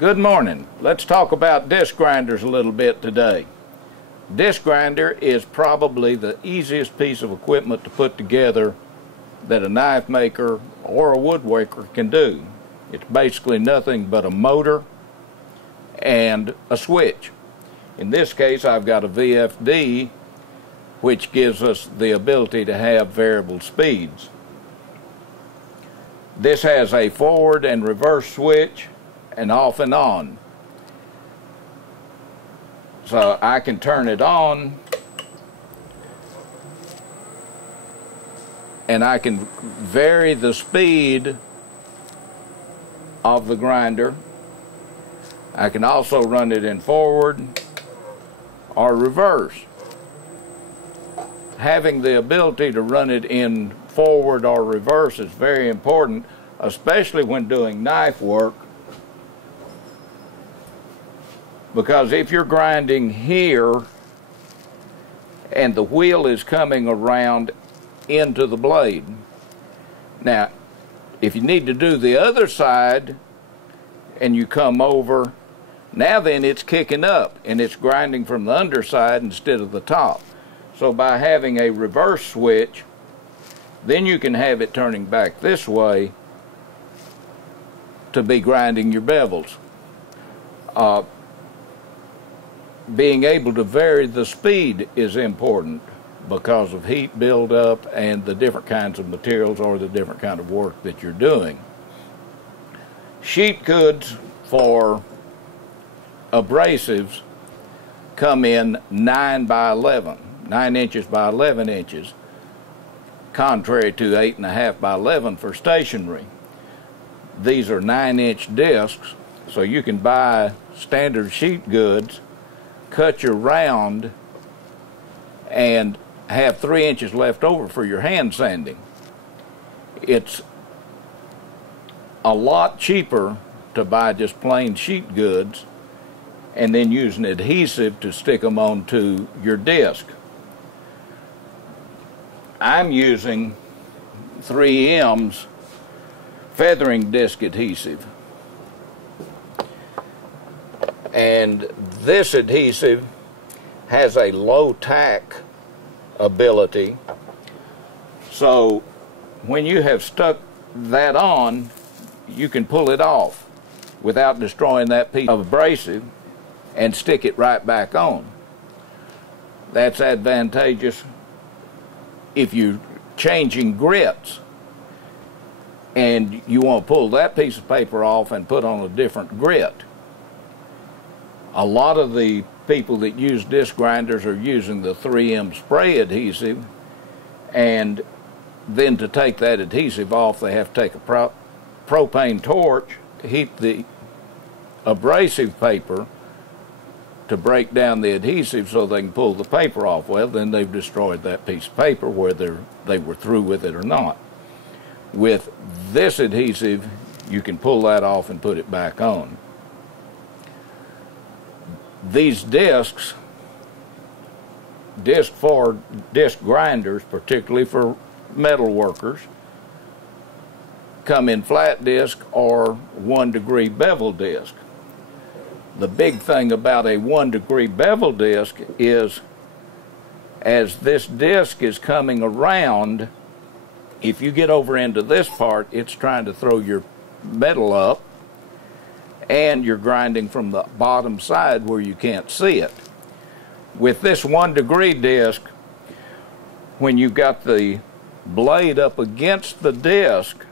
Good morning. Let's talk about disc grinders a little bit today. Disc grinder is probably the easiest piece of equipment to put together that a knife maker or a woodworker can do. It's basically nothing but a motor and a switch. In this case, I've got a VFD, which gives us the ability to have variable speeds. This has a forward and reverse switch and off and on. So I can turn it on and I can vary the speed of the grinder. I can also run it in forward or reverse. Having the ability to run it in forward or reverse is very important, especially when doing knife work, because if you're grinding here and the wheel is coming around into the blade. Now, if you need to do the other side and you come over, now then it's kicking up and it's grinding from the underside instead of the top. So by having a reverse switch, then you can have it turning back this way to be grinding your bevels. Being able to vary the speed is important because of heat buildup and the different kinds of materials or the different kind of work that you're doing. Sheet goods for abrasives come in 9 by 11, 9 inches by 11 inches, contrary to 8.5 by 11 for stationery. These are 9-inch discs, so you can buy standard sheet goods, cut your round, and have 3 inches left over for your hand sanding. It's a lot cheaper to buy just plain sheet goods and then use an adhesive to stick them onto your disc. I'm using 3M's feathering disc adhesive, and this adhesive has a low tack ability, so when you have stuck that on, you can pull it off without destroying that piece of abrasive and stick it right back on. That's advantageous if you're changing grits and you want to pull that piece of paper off and put on a different grit. A lot of the people that use disc grinders are using the 3M spray adhesive, and then to take that adhesive off they have to take a propane torch, heat the abrasive paper to break down the adhesive so they can pull the paper off. Well, then they've destroyed that piece of paper whether they were through with it or not. With this adhesive, you can pull that off and put it back on. These discs for disc grinders, particularly for metal workers, come in flat disc or 1-degree bevel disc. The big thing about a 1-degree bevel disc is, as this disc is coming around, if you get over into this part, it's trying to throw your metal up, and you're grinding from the bottom side where you can't see it. With this 1-degree disc, when you've got the blade up against the disc,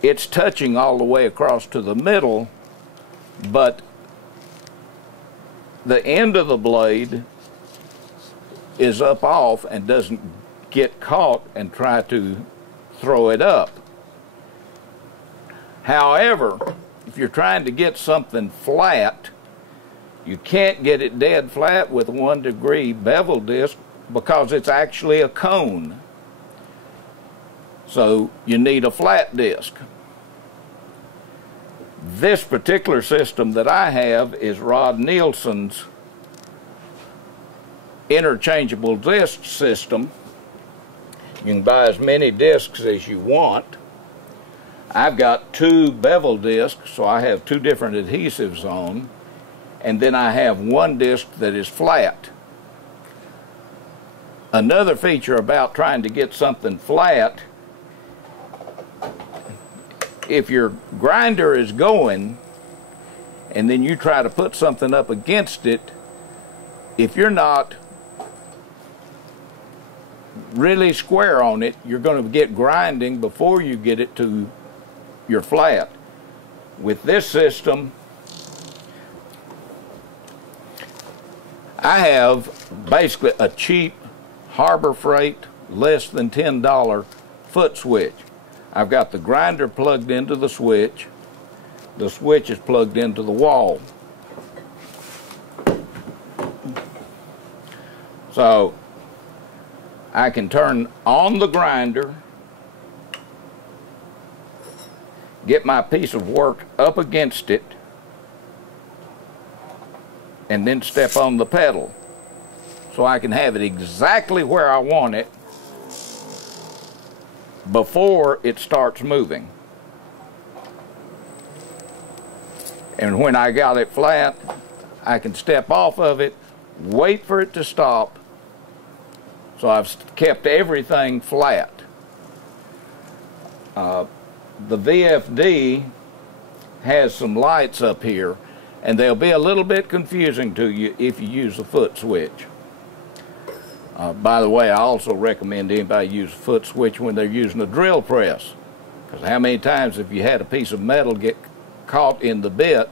it's touching all the way across to the middle, but the end of the blade is up off and doesn't get caught and try to throw it up. However, if you're trying to get something flat, you can't get it dead flat with a 1-degree bevel disc because it's actually a cone. So you need a flat disc. This particular system that I have is Rod Nielsen's interchangeable disc system. You can buy as many discs as you want. I've got 2 bevel discs, so I have 2 different adhesives on, and then I have 1 disc that is flat. Another feature about trying to get something flat, if your grinder is going and then you try to put something up against it, if you're not really square on it, you're going to get grinding before you get it to your flat. With this system, I have basically a cheap Harbor Freight, less than $10 foot switch. I've got the grinder plugged into the switch. The switch is plugged into the wall. So I can turn on the grinder, get my piece of work up against it, and then step on the pedal so I can have it exactly where I want it before it starts moving. And when I got it flat, I can step off of it, wait for it to stop. So I've kept everything flat. The VFD has some lights up here, and they'll be a little bit confusing to you if you use a foot switch. By the way, I also recommend anybody use a foot switch when they're using a drill press, because how many times have you had a piece of metal get caught in the bit,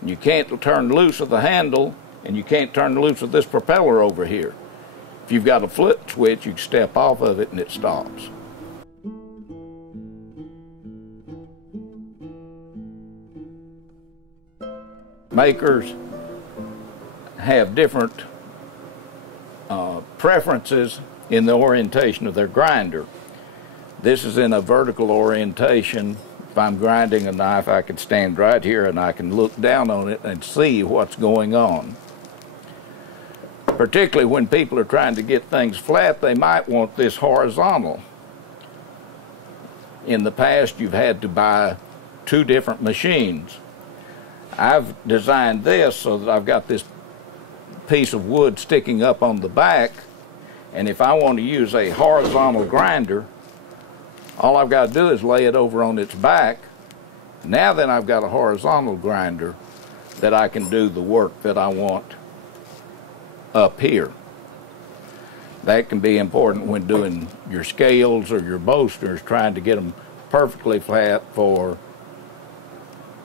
and you can't turn loose of the handle, and you can't turn loose of this propeller over here. If you've got a foot switch, you can step off of it and it stops. Makers have different preferences in the orientation of their grinder. This is in a vertical orientation. If I'm grinding a knife, I can stand right here and I can look down on it and see what's going on. Particularly when people are trying to get things flat, they might want this horizontal. In the past, you've had to buy 2 different machines. I've designed this so that I've got this piece of wood sticking up on the back, and if I want to use a horizontal grinder, all I've got to do is lay it over on its back. Now then I've got a horizontal grinder that I can do the work that I want up here. That can be important when doing your scales or your bolsters, trying to get them perfectly flat for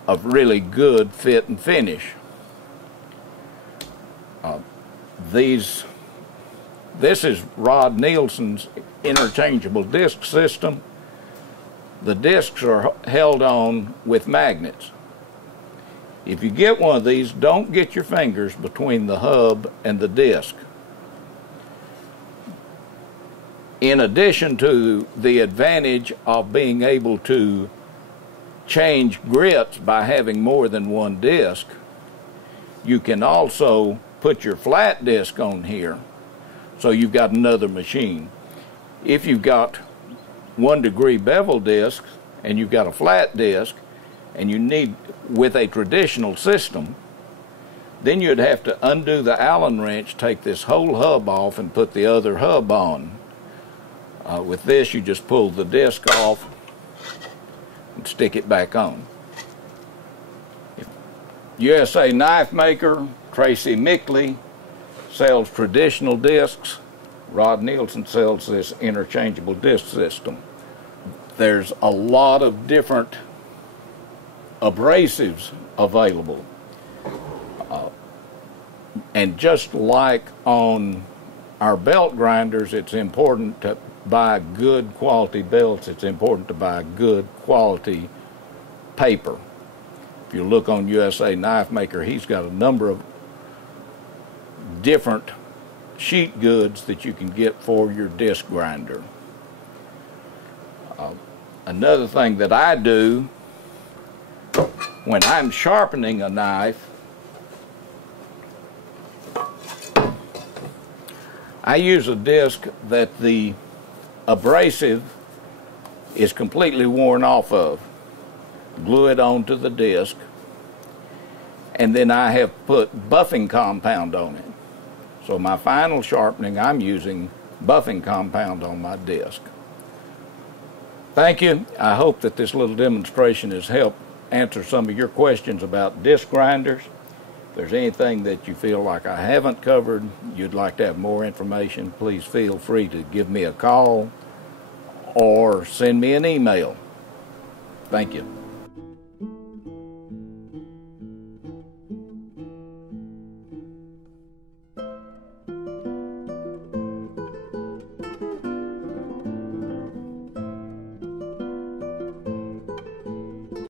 a really good fit and finish. This is Rod Nielsen's interchangeable disc system. The discs are held on with magnets. If you get one of these, don't get your fingers between the hub and the disc. In addition to the advantage of being able to change grits by having more than one disc, you can also put your flat disc on here, so you've got another machine. If you've got 1 degree bevel discs and you've got a flat disc, and you need, with a traditional system, then you'd have to undo the Allen wrench, take this whole hub off, and put the other hub on. With this, you just pull the disc off and stick it back on. USA knife maker Tracy Mickley sells traditional discs. Rod Nielsen sells this interchangeable disc system. There's a lot of different abrasives available. And just like on our belt grinders, it's important to buy good quality belts. It's important to buy good quality paper. If you look on USA Knife Maker, he's got a number of different sheet goods that you can get for your disc grinder. Another thing that I do when I'm sharpening a knife, I use a disc that the abrasive is completely worn off of. glue it onto the disc, and then I have put buffing compound on it. So my final sharpening, I'm using buffing compound on my disc. Thank you. I hope that this little demonstration has helped answer some of your questions about disc grinders. If there's anything that you feel like I haven't covered, you'd like to have more information, please feel free to give me a call or send me an email. Thank you.